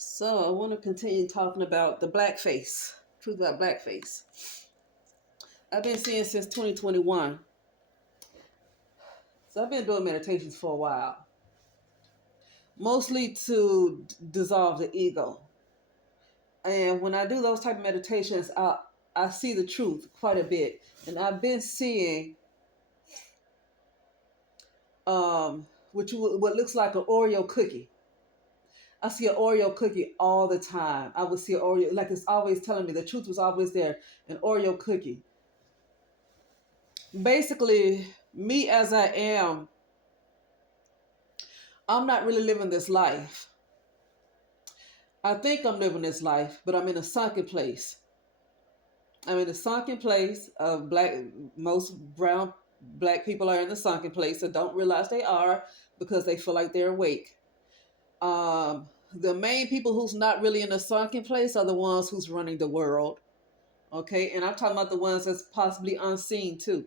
So I want to continue talking about the blackface, truth about blackface. I've been seeing since 2021. So I've been doing meditations for a while, mostly to dissolve the ego. And when I do those type of meditations, I see the truth quite a bit. And I've been seeing what looks like an Oreo cookie. I see an Oreo cookie all the time. I would see an Oreo, like it's always telling me the truth was always there, an Oreo cookie. Basically, me as I am, I'm not really living this life. I think I'm living this life, but I'm in a sunken place. I'm in a sunken place of most brown black people are in the sunken place and don't realize they are because they feel like they're awake. The main people who's not really in a sunken place are the ones who's running the world. Okay, and I'm talking about the ones that's possibly unseen too.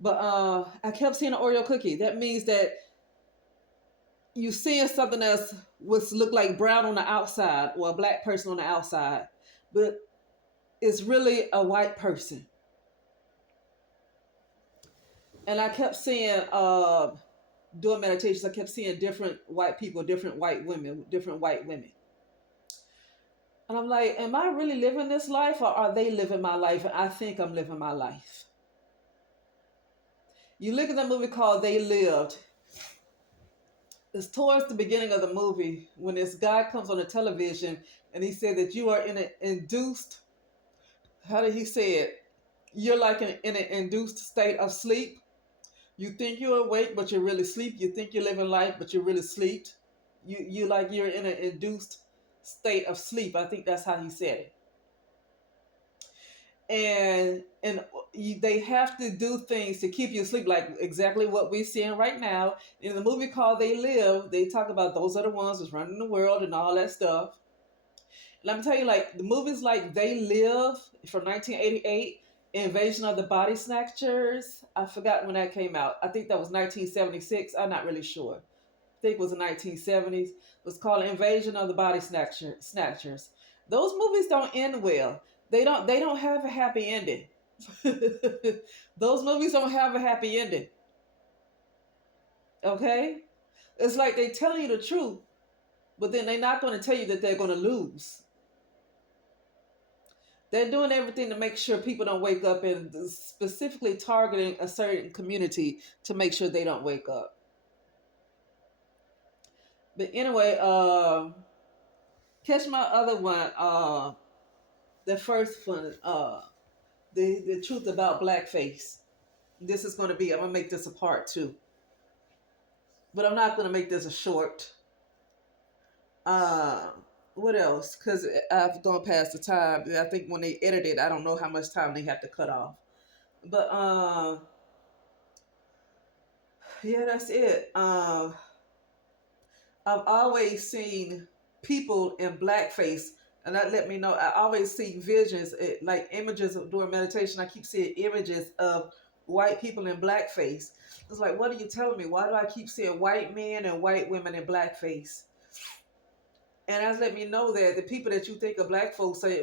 But I kept seeing an Oreo cookie. That means that you seeing something that's what's look like brown on the outside or a black person on the outside, but it's really a white person. And I kept seeing doing meditations, I kept seeing different white people, different white women, different white women. And I'm like, am I really living this life or are they living my life? And I think I'm living my life. You look at the movie called They Lived. It's towards the beginning of the movie when this guy comes on the television and he said that you are in an induced, how did he say it? You're like in an induced state of sleep. You think you're awake, but you're really asleep. You think you're living life, but you're really asleep. You like you're in an induced state of sleep. I think that's how he said it. They have to do things to keep you asleep, like exactly what we're seeing right now in the movie called They Live. They talk about those are the ones that's running the world and all that stuff. Let me tell you, like the movies like They Live from 1988, Invasion of the Body Snatchers. I forgot when that came out. I think that was 1976. I'm not really sure. I think it was the 1970s. It was called Invasion of the Body Snatchers. Those movies don't end well. They don't have a happy ending. Those movies don't have a happy ending. Okay? It's like they telling you the truth, but then they're not going to tell you that they're going to lose. They're doing everything to make sure people don't wake up and specifically targeting a certain community to make sure they don't wake up. But anyway, catch my other one, the first one, the truth about blackface. This is going to be, I'm going to make this a part two. But I'm not going to make this a short. Uh, what else? Because I've gone past the time. I think when they edit it, I don't know how much time they have to cut off. But yeah, that's it. I've always seen people in blackface, and that let me know. I always see visions, like images of during meditation. I keep seeing images of white people in blackface. It's like, what are you telling me? Why do I keep seeing white men and white women in blackface? And that's let me know that the people that you think are black folks are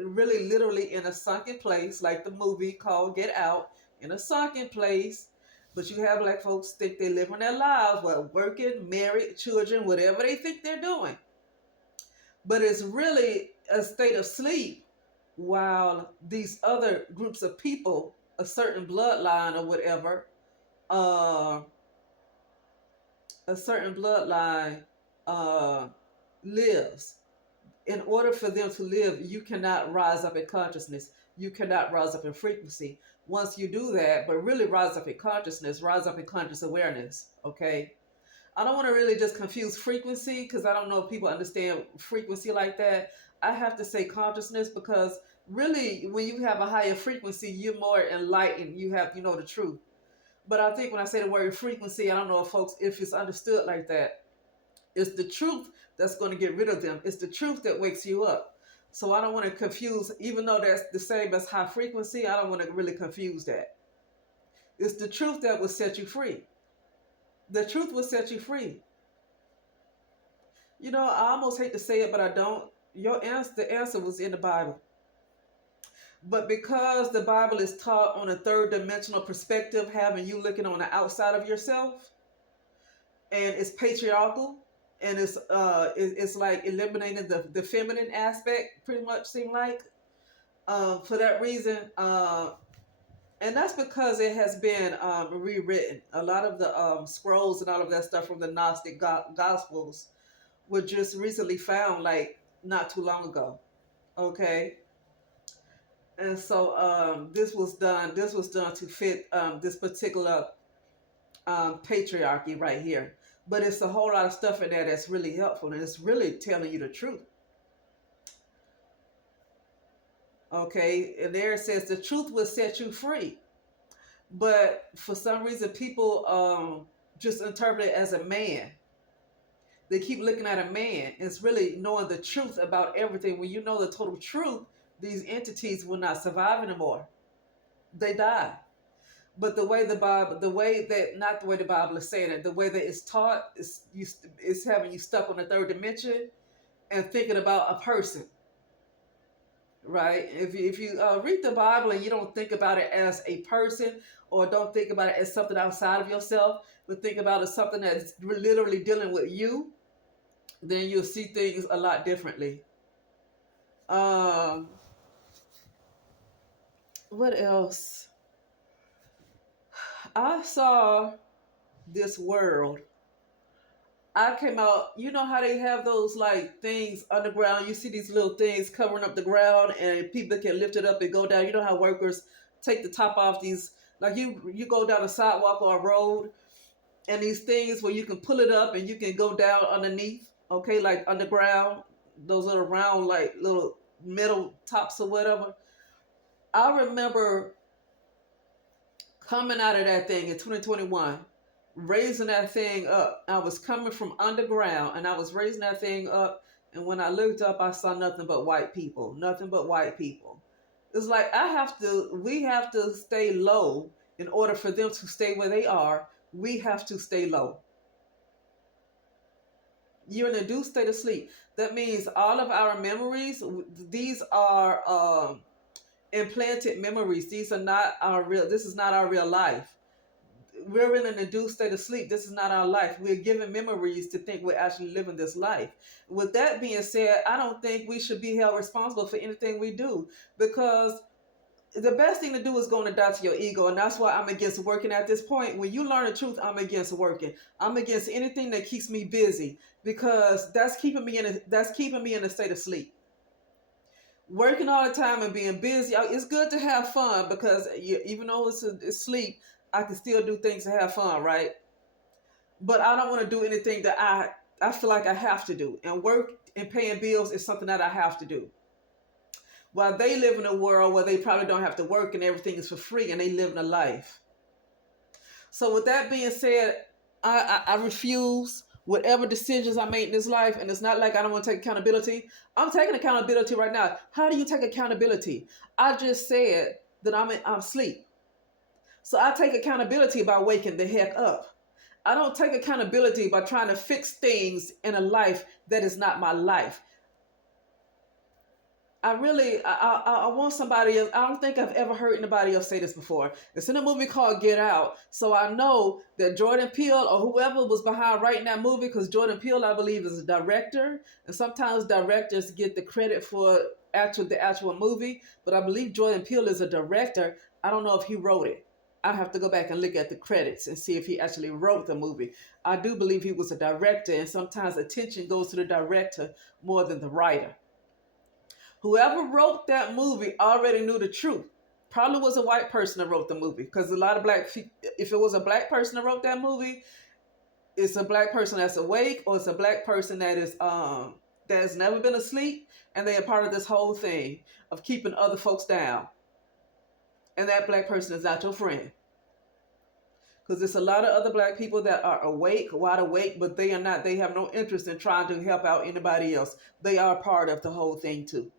really literally in a sunken place, like the movie called Get Out, in a sunken place. But you have black folks think they're living their lives, well, working, married, children, whatever they think they're doing. But it's really a state of sleep while these other groups of people, a certain bloodline or whatever, uh, a certain bloodline lives. In order for them to live, you cannot rise up in consciousness. You cannot rise up in frequency. Once you do that, but really rise up in consciousness, rise up in conscious awareness. Okay. I don't want to really just confuse frequency because I don't know if people understand frequency like that. I have to say consciousness because really when you have a higher frequency, you're more enlightened. You know the truth. But I think when I say the word frequency, I don't know if folks, if it's understood like that. It's the truth that's going to get rid of them. It's the truth that wakes you up. So I don't want to confuse, even though that's the same as high frequency, I don't want to really confuse that. It's the truth that will set you free. The truth will set you free. I almost hate to say it, but I don't. The answer was in the Bible. But because the Bible is taught on a third dimensional perspective, having you looking on the outside of yourself, and it's patriarchal, and it's like eliminating the feminine aspect, pretty much seem like. For that reason, and that's because it has been rewritten. A lot of the scrolls and all of that stuff from the Gnostic Gospels were just recently found, like not too long ago. Okay, and so this was done. This was done to fit this particular patriarchy right here. But it's a whole lot of stuff in there that's really helpful, and it's really telling you the truth. Okay, and there it says the truth will set you free. But for some reason, people just interpret it as a man. They keep looking at a man. It's really knowing the truth about everything. When you know the total truth, these entities will not survive anymore. They die. But the way that, not the way the Bible is saying it, the way that it's taught is having you stuck on the third dimension and thinking about a person, right? If you read the Bible and you don't think about it as a person, or don't think about it as something outside of yourself, but think about it as something that's literally dealing with you, then you'll see things a lot differently. Um, what else? I saw this world. I came out, you know how they have those like things underground? You see these little things covering up the ground and people can lift it up and go down. You know how workers take the top off these, like you go down a sidewalk or a road, and these things where you can pull it up and you can go down underneath, okay, like underground, those little round like little metal tops or whatever. I remember coming out of that thing in 2021, raising that thing up. I was coming from underground and I was raising that thing up. And when I looked up, I saw nothing but white people, nothing but white people. It's like we have to stay low in order for them to stay where they are. We have to stay low. You're in a due state of sleep. That means all of our memories, these are implanted memories. These are not our real, this is not our real life. We're in an induced state of sleep. This is not our life. We're given memories to think we're actually living this life. With that being said, I don't think we should be held responsible for anything we do, because the best thing to do is going to die to your ego. And that's why I'm against working at this point. When you learn the truth, I'm against working. I'm against anything that keeps me busy, because that's keeping me in a state of sleep. Working all the time and being busy, it's good to have fun, because even though it's sleep, I can still do things to have fun, right? But I don't want to do anything that I feel like I have to do. And work and paying bills is something that I have to do. While they live in a world where they probably don't have to work and everything is for free, and they live in a life. So with that being said, I refuse whatever decisions I made in this life. And it's not like I don't want to take accountability. I'm taking accountability right now. How do you take accountability? I just said that I'm asleep. So I take accountability by waking the heck up. I don't take accountability by trying to fix things in a life that is not my life. I want somebody else. I don't think I've ever heard anybody else say this before. It's in a movie called Get Out. So I know that Jordan Peele or whoever was behind writing that movie, because Jordan Peele, I believe, is a director. And sometimes directors get the credit for the actual movie. But I believe Jordan Peele is a director. I don't know if he wrote it. I have to go back and look at the credits and see if he actually wrote the movie. I do believe he was a director, and sometimes attention goes to the director more than the writer. Whoever wrote that movie already knew the truth. Probably was a white person that wrote the movie, because a lot of if it was a black person that wrote that movie, it's a black person that's awake, or it's a black person that has never been asleep, and they are part of this whole thing of keeping other folks down. And that black person is not your friend. Because there's a lot of other black people that are awake, wide awake, but they have no interest in trying to help out anybody else. They are part of the whole thing too.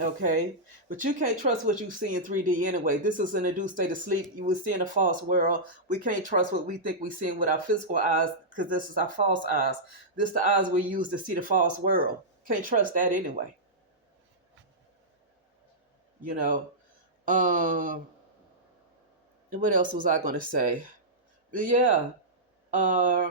Okay, but you can't trust what you see in 3D anyway. This is in a induced state of sleep. You will see in a false world. We can't trust what we think we see with our physical eyes because this is our false eyes. This is the eyes we use to see the false world. Can't trust that anyway. You know. Um, what else was I going to say? Yeah. Uh,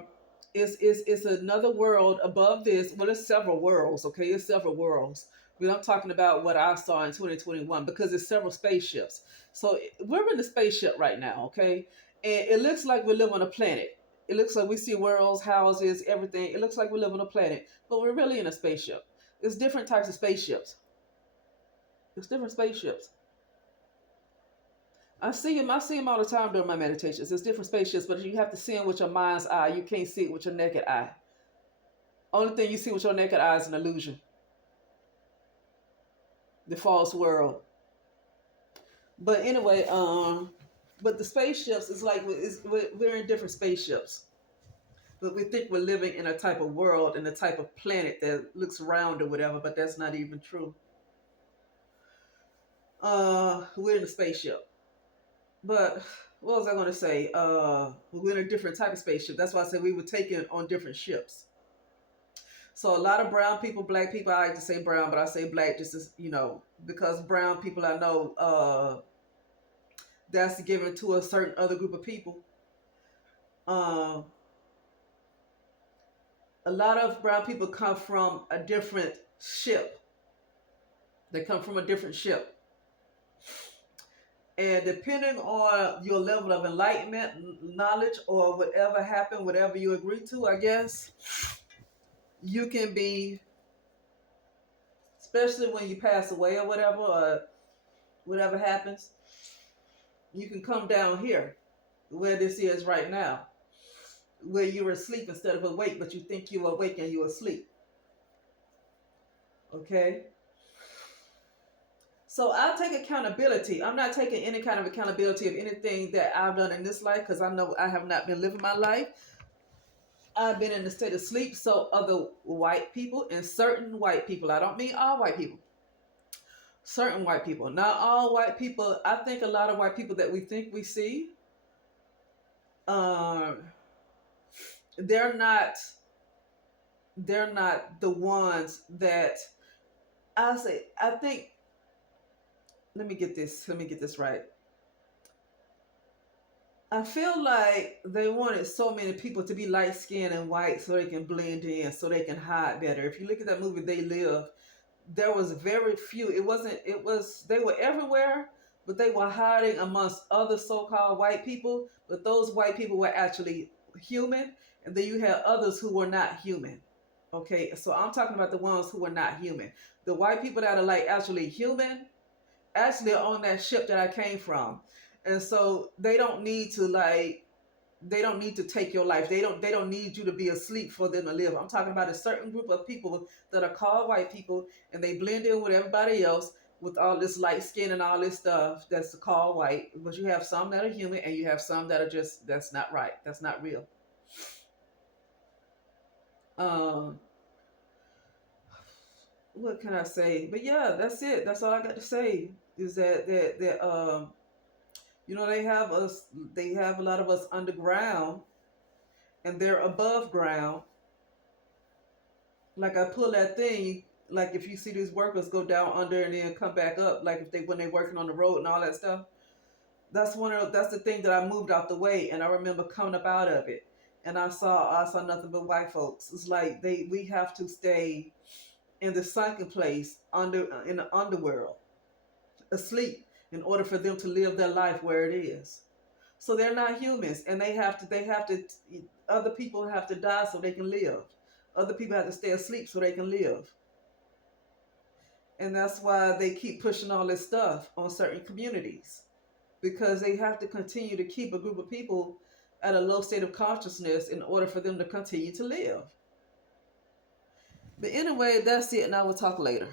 it's another world above this. Well, it's several worlds. Okay, it's several worlds. But I'm talking about what I saw in 2021 because it's several spaceships. So we're in the spaceship right now. Okay, and it looks like we live on a planet. It looks like we see worlds, houses, everything. It looks like we live on a planet, but we're really in a spaceship. It's different types of spaceships. It's different spaceships. I see them. I see them all the time during my meditations. It's different spaceships, but you have to see them with your mind's eye. You can't see it with your naked eye. Only thing you see with your naked eye is an illusion, the false world. But anyway, but the spaceships is like we're in different spaceships, but we think we're living in a type of world and a type of planet that looks round or whatever, but that's not even true. We're in a spaceship, but what was I going to say? We're in a different type of spaceship. That's why I said we were taken on different ships. So a lot of brown people, black people, I like to say brown, but I say black just as, because brown people I know, that's given to a certain other group of people. Um, a lot of brown people come from a different ship. They come from a different ship. And depending on your level of enlightenment, knowledge, or whatever happened, whatever you agree to, I guess, you can be, especially when you pass away or whatever happens, you can come down here where this is right now, where you're asleep instead of awake, but you think you're awake and you're asleep. Okay? So I take accountability. I'm not taking any kind of accountability of anything that I've done in this life because I know I have not been living my life. I've been in a state of sleep. So other white people and certain white people, I don't mean all white people, certain white people, not all white people. I think a lot of white people that we think we see, um, they're not they're not the ones that I think, let me get this right. I feel like they wanted so many people to be light skinned and white so they can blend in, so they can hide better. If you look at that movie They Live, there was very few. They were everywhere, but they were hiding amongst other so-called white people, but those white people were actually human, and then you had others who were not human. Okay, so I'm talking about the ones who were not human. The white people that are like actually human, actually are on that ship that I came from. And so they don't need to take your life. They don't need you to be asleep for them to live. I'm talking about a certain group of people that are called white people and they blend in with everybody else with all this light skin and all this stuff that's called white. But you have some that are human and you have some that are just that's not right. That's not real. Um what can I say? But yeah, that's it. That's all I got to say. Is that they have a lot of us underground and they're above ground. Like I pull that thing, like if you see these workers go down under and then come back up, like if they when they're working on the road and all that stuff. That's the thing that I moved out the way and I remember coming up out of it. And I saw nothing but white folks. It's like we have to stay in the sunken place in the underworld, asleep, in order for them to live their life where it is. So they're not humans, and they have to. Other people have to die so they can live. Other people have to stay asleep so they can live, and that's why they keep pushing all this stuff on certain communities because they have to continue to keep a group of people at a low state of consciousness in order for them to continue to live. But anyway, that's it, and I will talk later.